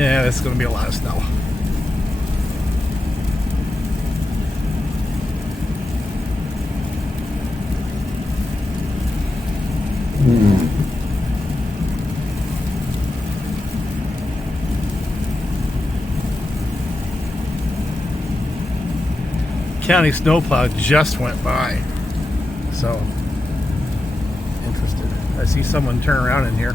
Yeah, it's going to be a lot of snow. County snowplow just went by, so interested. I see someone turn around in here.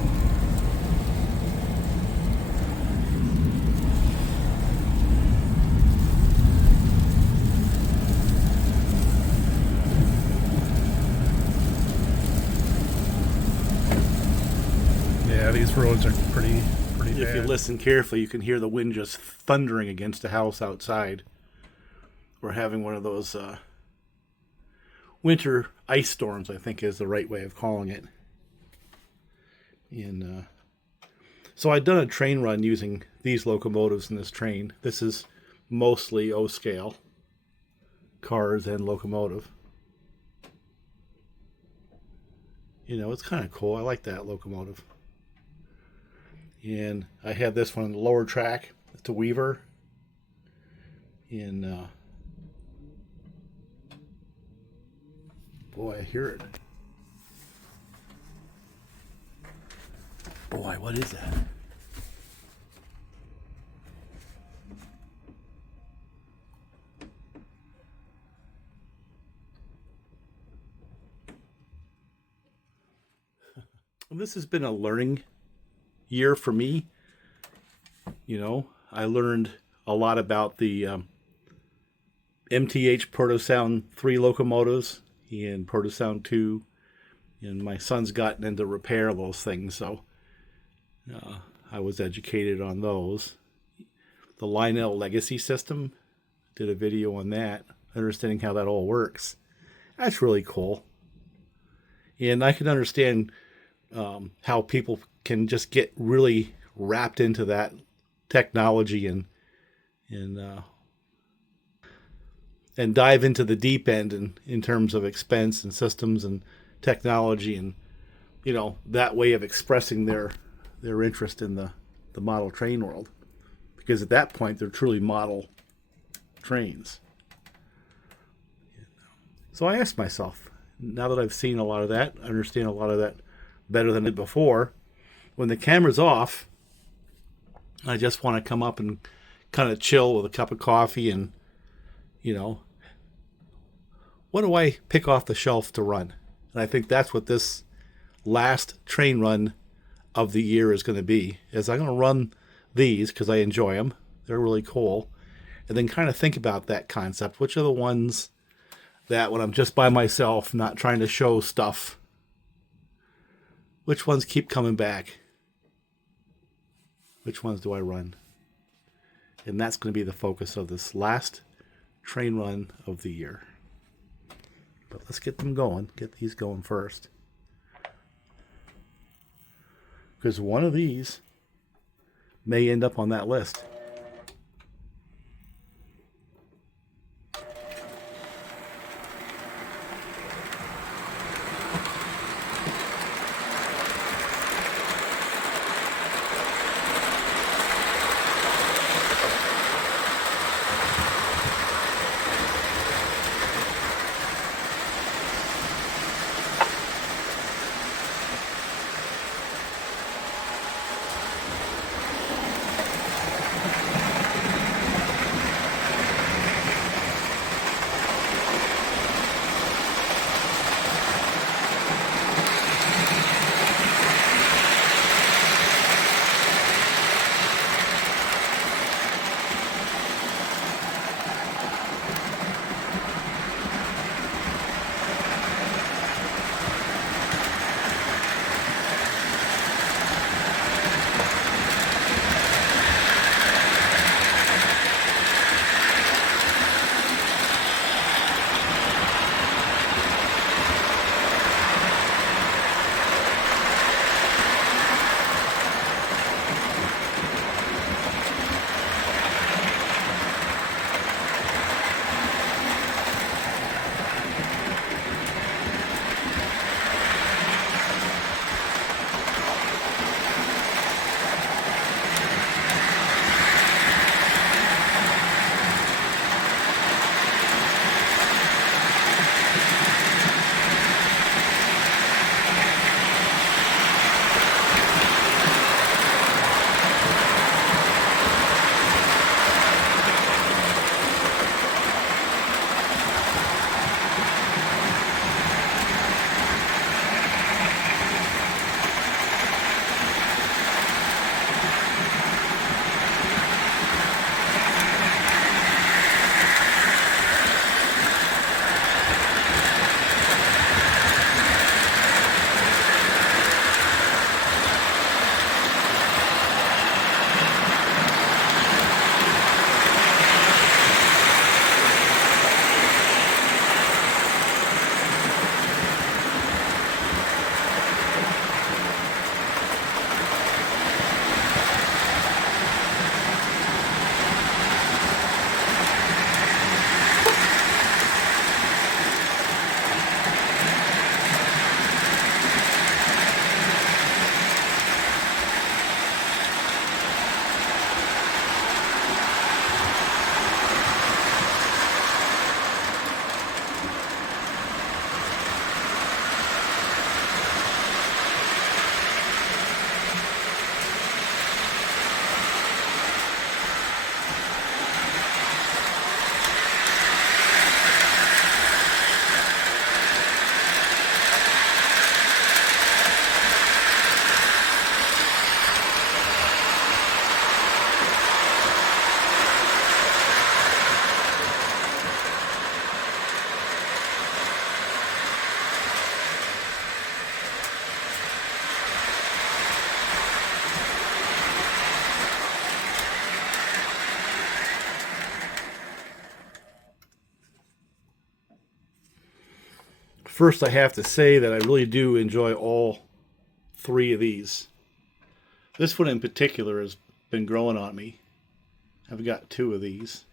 Yeah, these roads are pretty bad. If you listen carefully, you can hear the wind just thundering against the house outside. We're having one of those winter ice storms, I think is the right way of calling it. And so I'd done a train run using these locomotives in this train. This is mostly O-scale cars and locomotive. You know, it's kind of cool. I like that locomotive. And I had this one on the lower track. It's a Weaver. And boy, I hear it. Boy, what is that? This has been a learning year for me. You know, I learned a lot about the MTH Protosound 3 locomotives and Protosound 2. And my son's gotten into repair those things, so I was educated on those. The Lionel Legacy system, did a video on that, understanding how that all works. That's really cool. And I can understand how people can just get really wrapped into that technology and dive into the deep end in terms of expense and systems and technology, and you know, that way of expressing their interest in the model train world, because at that point they're truly model trains. So I asked myself, now that I've seen a lot of that, I understand a lot of that better than I did before, when the camera's off, I just want to come up and kind of chill with a cup of coffee and, you know, what do I pick off the shelf to run? And I think that's what this last train run of the year is going to be, is I'm going to run these because I enjoy them. They're really cool. And then kind of think about that concept. Which are the ones that when I'm just by myself, not trying to show stuff, which ones keep coming back? Which ones do I run? And that's going to be the focus of this last train run of the year. But let's get them going. Get these going first. Because one of these may end up on that list. First, I have to say that I really do enjoy all three of these. This one in particular has been growing on me. I've got two of these,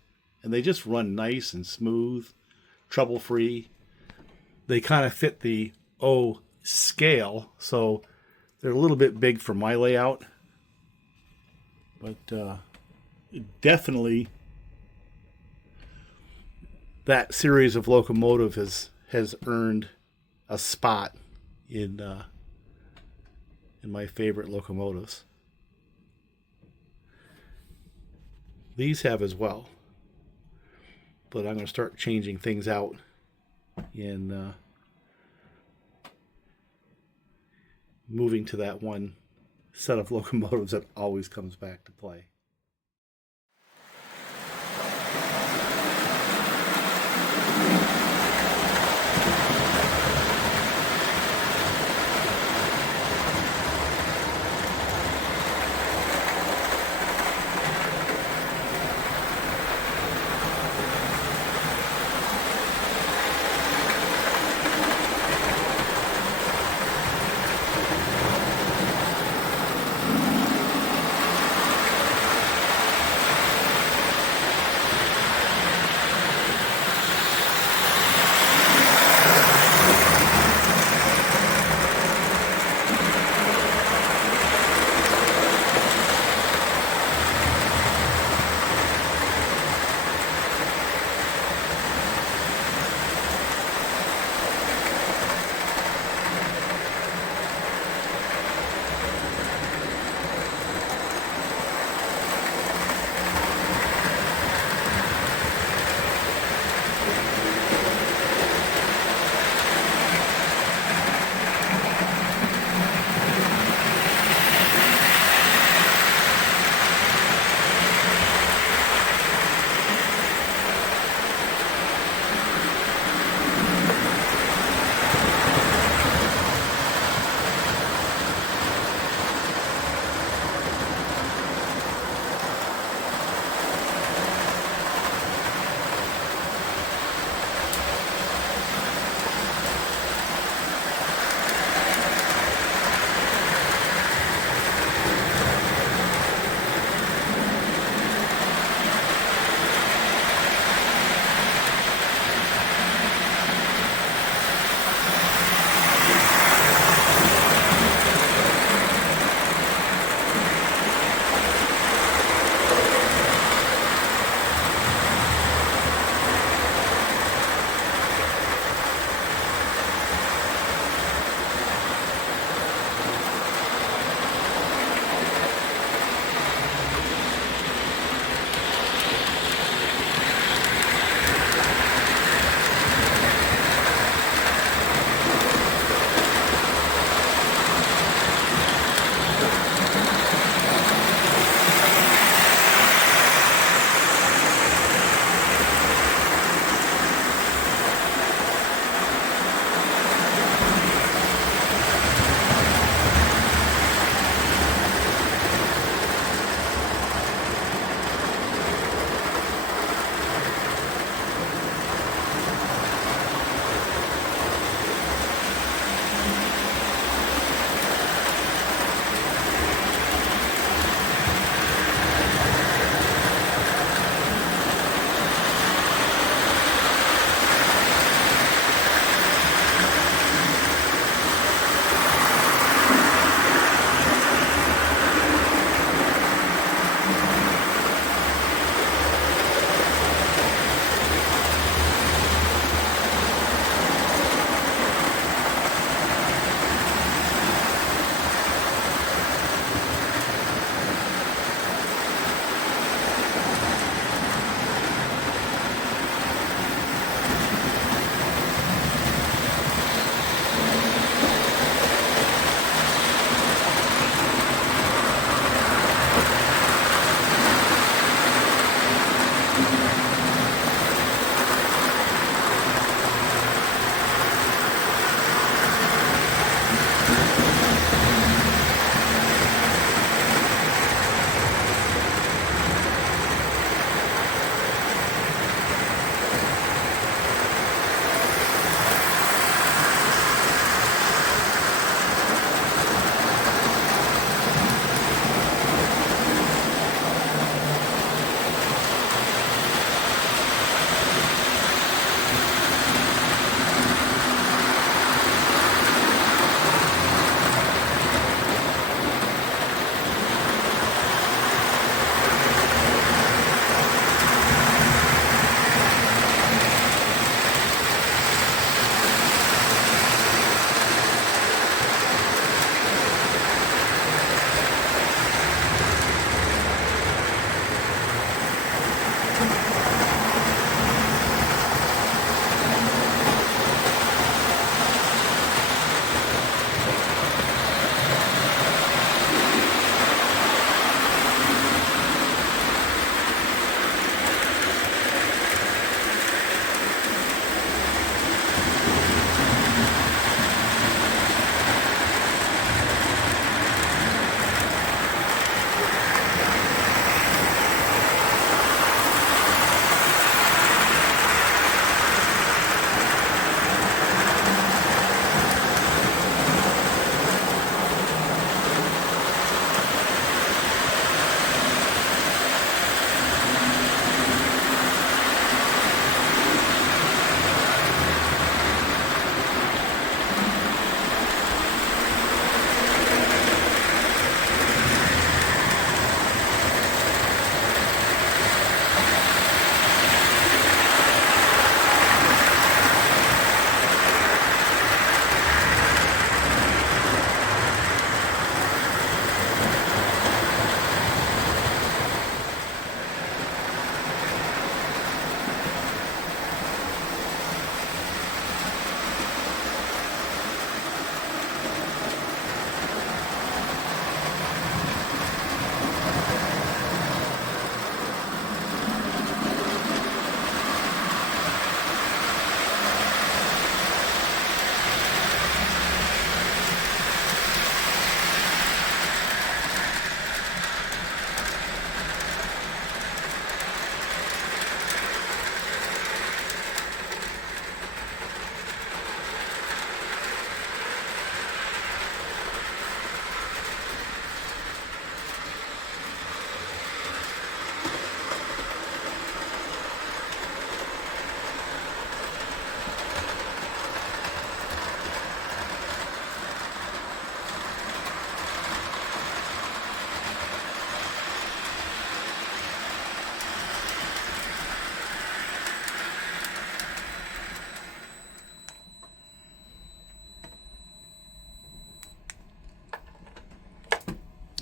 and they just run nice and smooth, trouble-free. They kind of fit the O scale, so they're a little bit big for my layout. But definitely that series of locomotive has earned a spot in my favorite locomotives. These have as well, but I'm going to start changing things out in moving to that one set of locomotives that always comes back to play.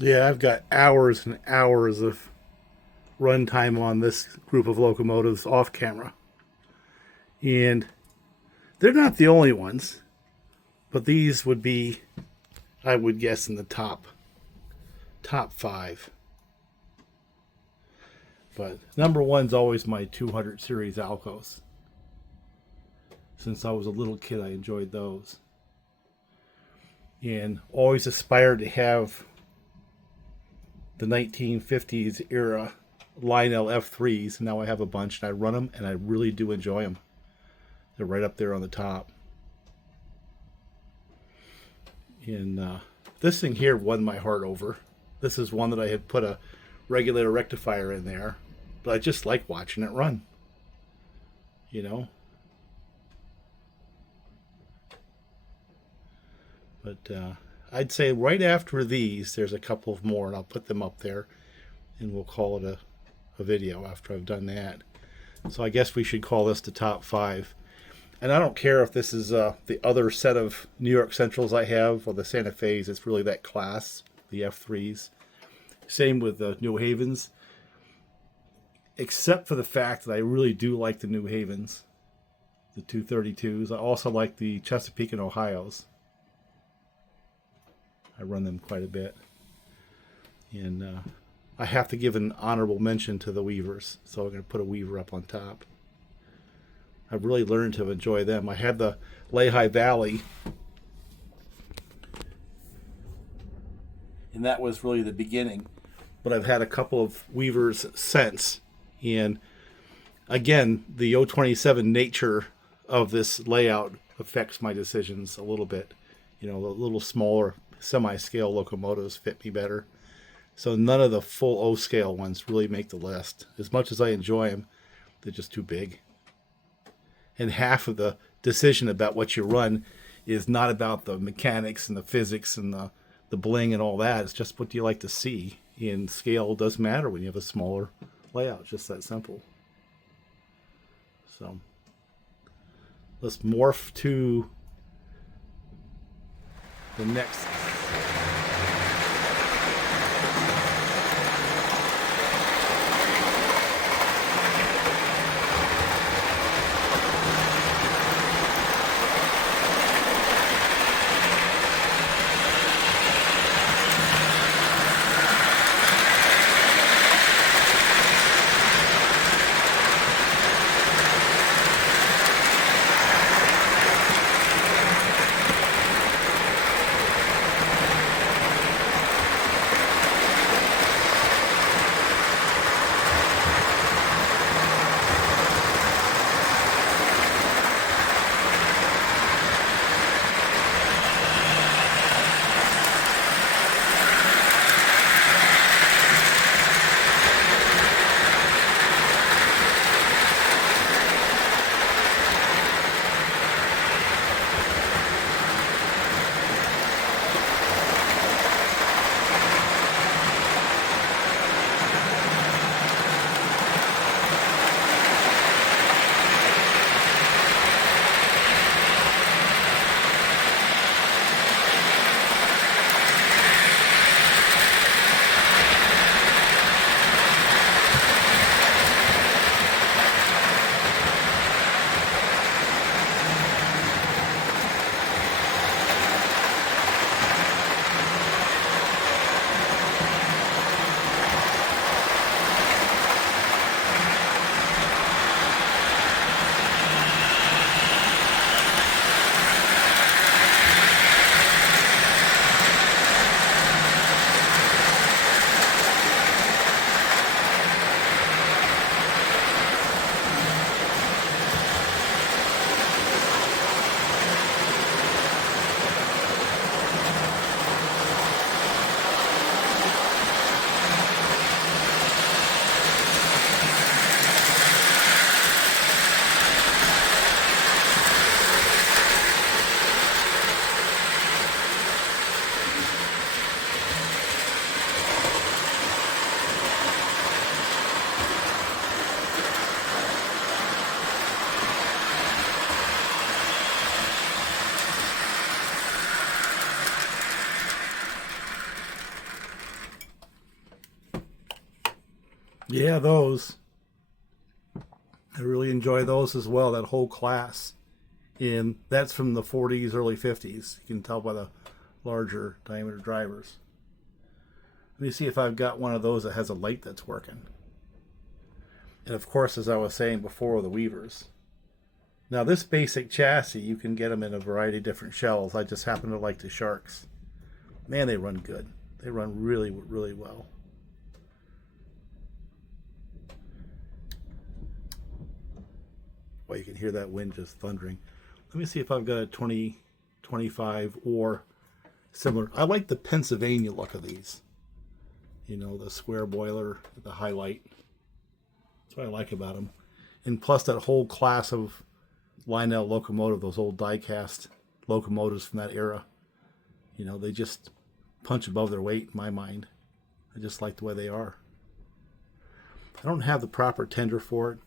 Yeah, I've got hours and hours of runtime on this group of locomotives off camera. And they're not the only ones, but these would be, I would guess, in the top five. But number one's always my 200 series Alcos. Since I was a little kid, I enjoyed those. And always aspired to have the 1950s era Lionel F3s. Now I have a bunch and I run them and I really do enjoy them. They're right up there on the top. And this thing here won my heart over. This is one that I had put a regulator rectifier in there, but I just like watching it run. You know? But I'd say right after these, there's a couple of more, and I'll put them up there, and we'll call it a video after I've done that. So I guess we should call this the top five. And I don't care if this is the other set of New York Centrals I have or the Santa Fe's. It's really that class, the F3s. Same with the New Havens, except for the fact that I really do like the New Havens, the 232s. I also like the Chesapeake and Ohios. I run them quite a bit. And I have to give an honorable mention to the Weavers, so I'm going to put a Weaver up on top. I've really learned to enjoy them. I had the Lehigh Valley, and that was really the beginning. But I've had a couple of Weavers since. And again, the 027 nature of this layout affects my decisions a little bit. You know, the little smaller semi-scale locomotives fit me better. So none of the full O-scale ones really make the list. As much as I enjoy them, they're just too big. And half of the decision about what you run is not about the mechanics and the physics and the bling and all that. It's just what do you like to see. And scale does matter when you have a smaller layout. It's just that simple. So let's morph to the next. Yeah, those. I really enjoy those as well, that whole class. And that's from the 40s, early 50s. You can tell by the larger diameter drivers. Let me see if I've got one of those that has a light that's working. And of course, as I was saying before, the Weavers. Now this basic chassis, you can get them in a variety of different shells. I just happen to like the Sharks. Man, they run good. They run really, really well. Well, you can hear that wind just thundering. Let me see if I've got a 2025 or similar. I like the Pennsylvania look of these. You know, the square boiler, the highlight. That's what I like about them. And plus that whole class of Lionel locomotive, those old die-cast locomotives from that era. You know, they just punch above their weight in my mind. I just like the way they are. I don't have the proper tender for it.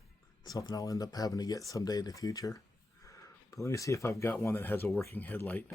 It's something I'll end up having to get someday in the future. But let me see if I've got one that has a working headlight.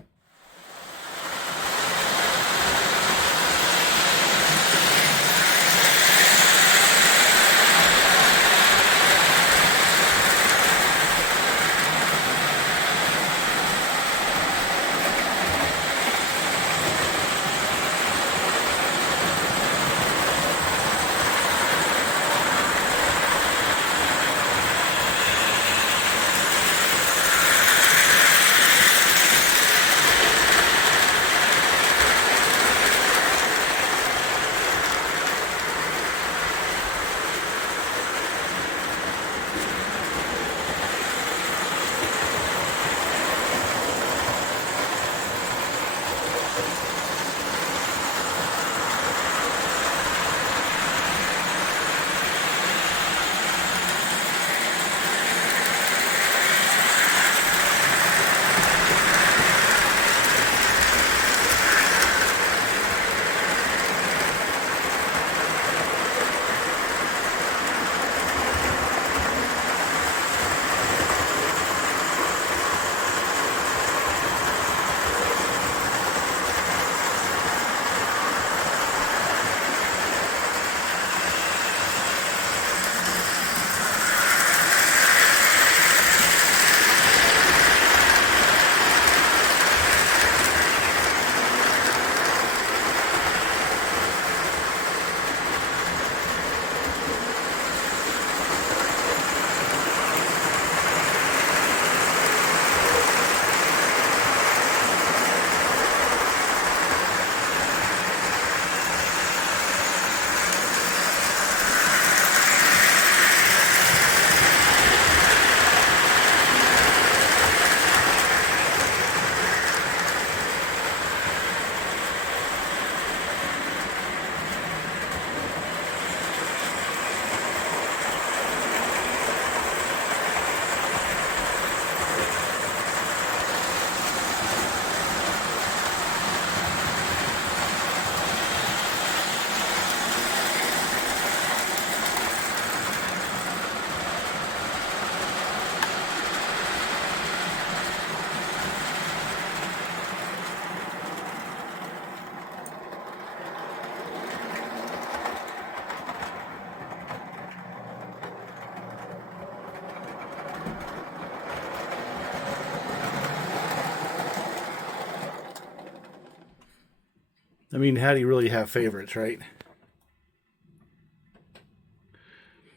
I mean, how do you really have favorites, right?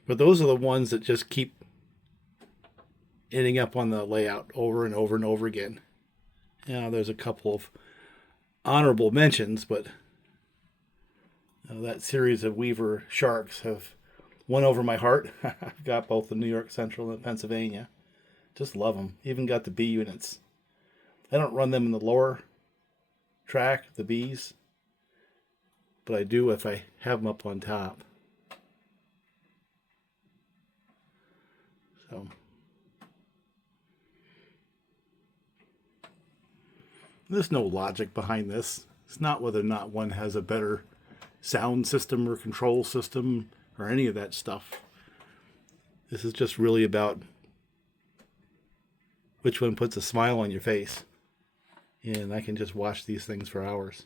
But those are the ones that just keep ending up on the layout over and over and over again. You know, there's a couple of honorable mentions, but that series of Weaver Sharks have won over my heart. I've got both the New York Central and Pennsylvania. Just love them. Even got the B units. I don't run them in the lower track, the Bs, but I do if I have them up on top. So there's no logic behind this. It's not whether or not one has a better sound system or control system or any of that stuff. This is just really about which one puts a smile on your face. And I can just watch these things for hours.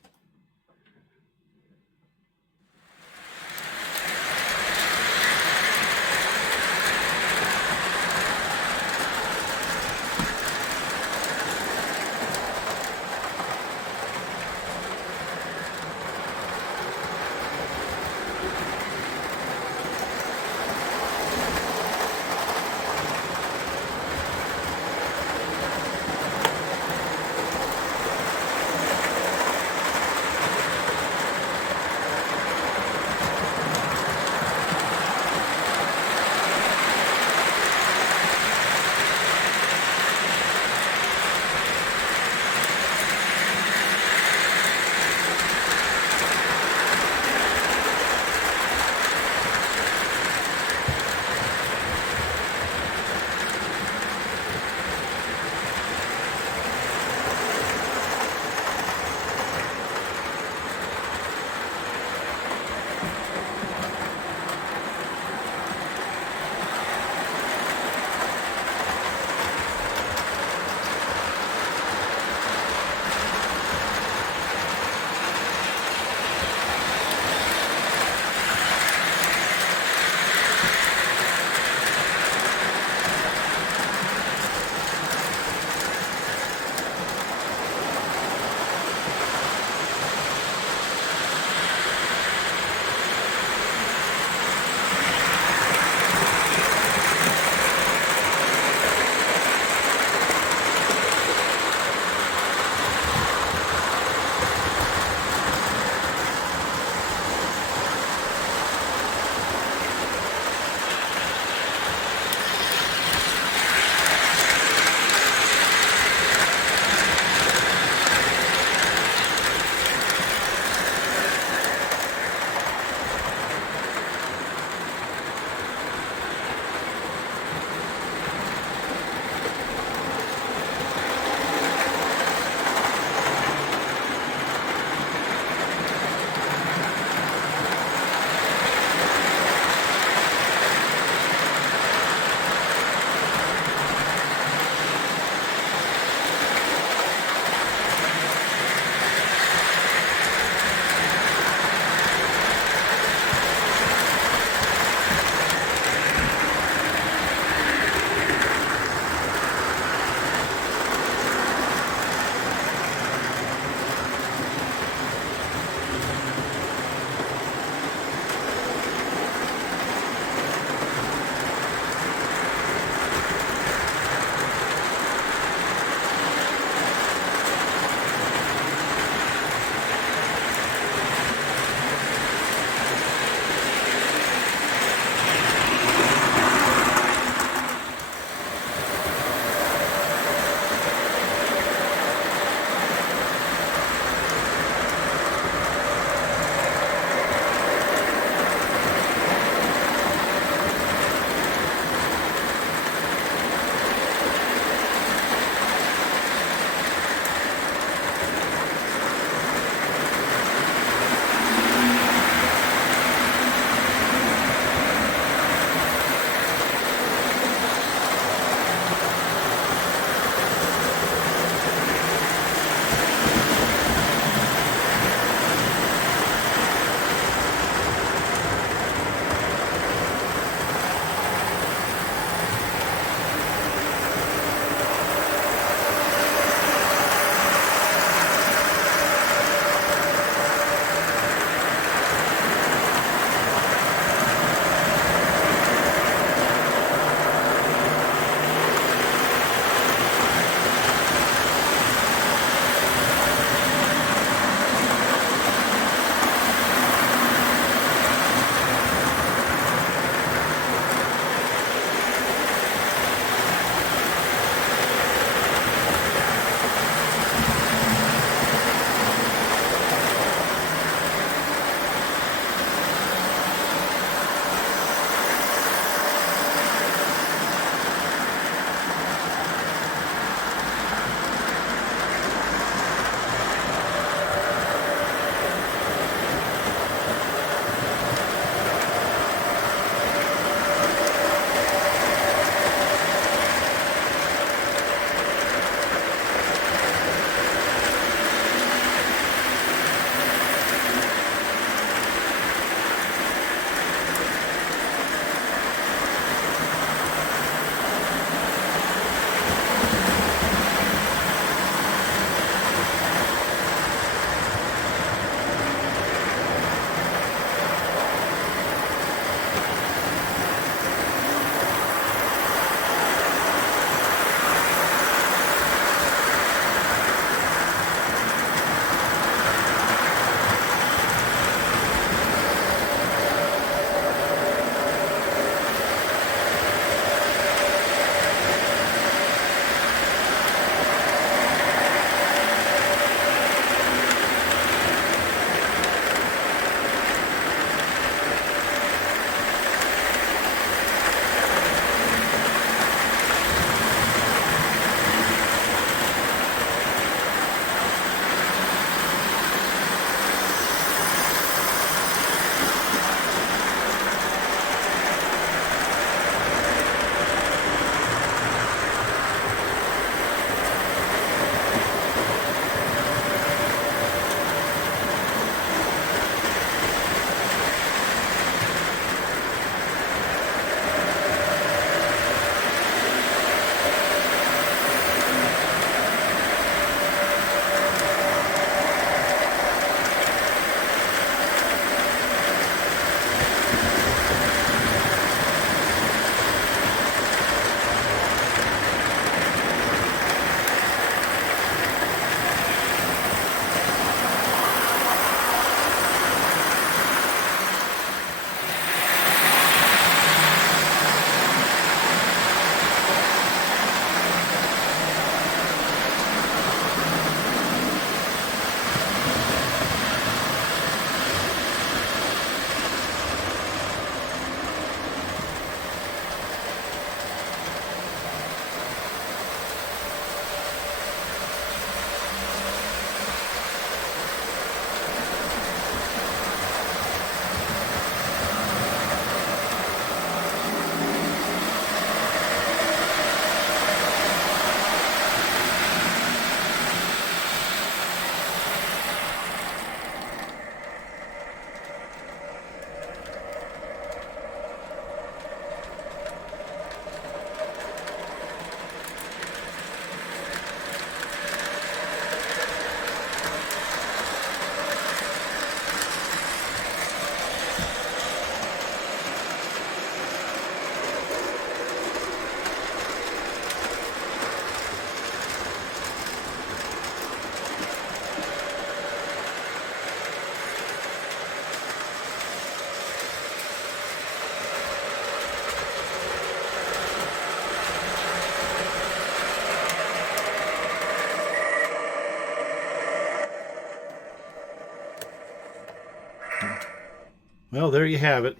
Well, there you have it.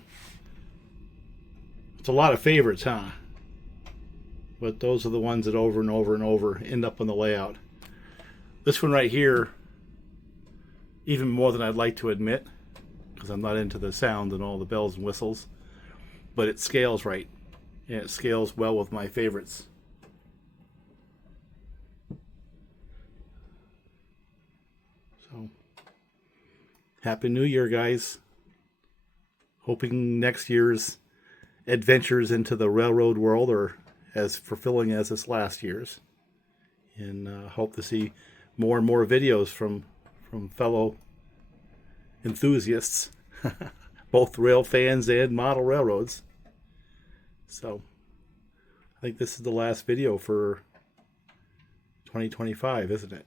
It's a lot of favorites, huh? But those are the ones that over and over and over end up on the layout. This one right here, even more than I'd like to admit, because I'm not into the sound and all the bells and whistles, but it scales right, and it scales well with my favorites. So, Happy New Year, guys. Hoping next year's adventures into the railroad world are as fulfilling as this last year's. And hope to see more and more videos from fellow enthusiasts, both rail fans and model railroads. So I think this is the last video for 2025, isn't it?